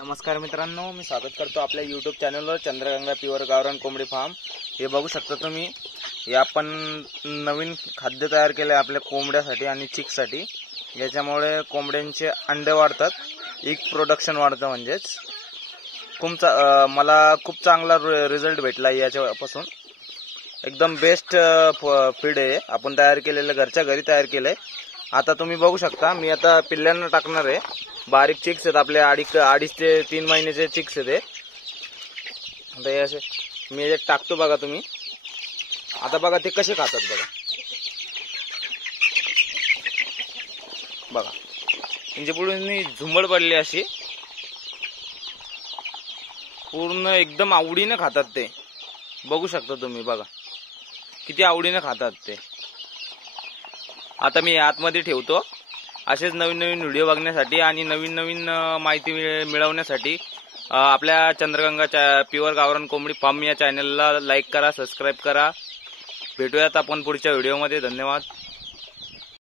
नमस्कार मित्रांनो, मी स्वागत करतो आपल्या यूट्यूब चॅनलवर चंद्रगंगा प्युअर गावरान कोंबडी फार्म। हे बघू शकता तुम्ही, हे आपण नवीन खाद्य तयार केले आपल्या कोंबड्यासाठी आणि चिकसाठी। याच्यामुळे कोंबड्यांचे अंडे वाढतात, एक प्रोडक्शन वाढतं। म्हणजेच मला खूप चांगला रिझल्ट भेटला याच्यापासून। एकदम बेस्ट फीड आहे, आपण तयार केलेलं, घरच्या घरी तयार केलंय। आता तुम्ही बघू शकता, मी आता पिल्ल्यांना टाकणार आहे। बारीक चिक्स आहेत आपले, अडीच ते 3 महिन्याचे चिक्स आहेत। आता हे असे मी याच्यात टाकतो, बघा तुम्ही। आता बघा ते कसे खातात, बघा म्हणजे पुढे झुंबड पडली अशी, पूर्ण एकदम आवडीने खातात ते। बघू शकता तुम्ही, बघा किती आवडीने खातात ते। आता मी आतमध्ये ठेवतो, असेच नवीन नवीन व्हिडिओ बघण्यासाठी आणि नवीन नवीन माहिती मिळवण्यासाठी आपल्या चंद्रगंगा प्युअर गावरान कोंबडी फार्म या चॅनलला लाईक करा, सबस्क्राईब करा। भेटूयात आपण पुढच्या व्हिडिओमध्ये। धन्यवाद।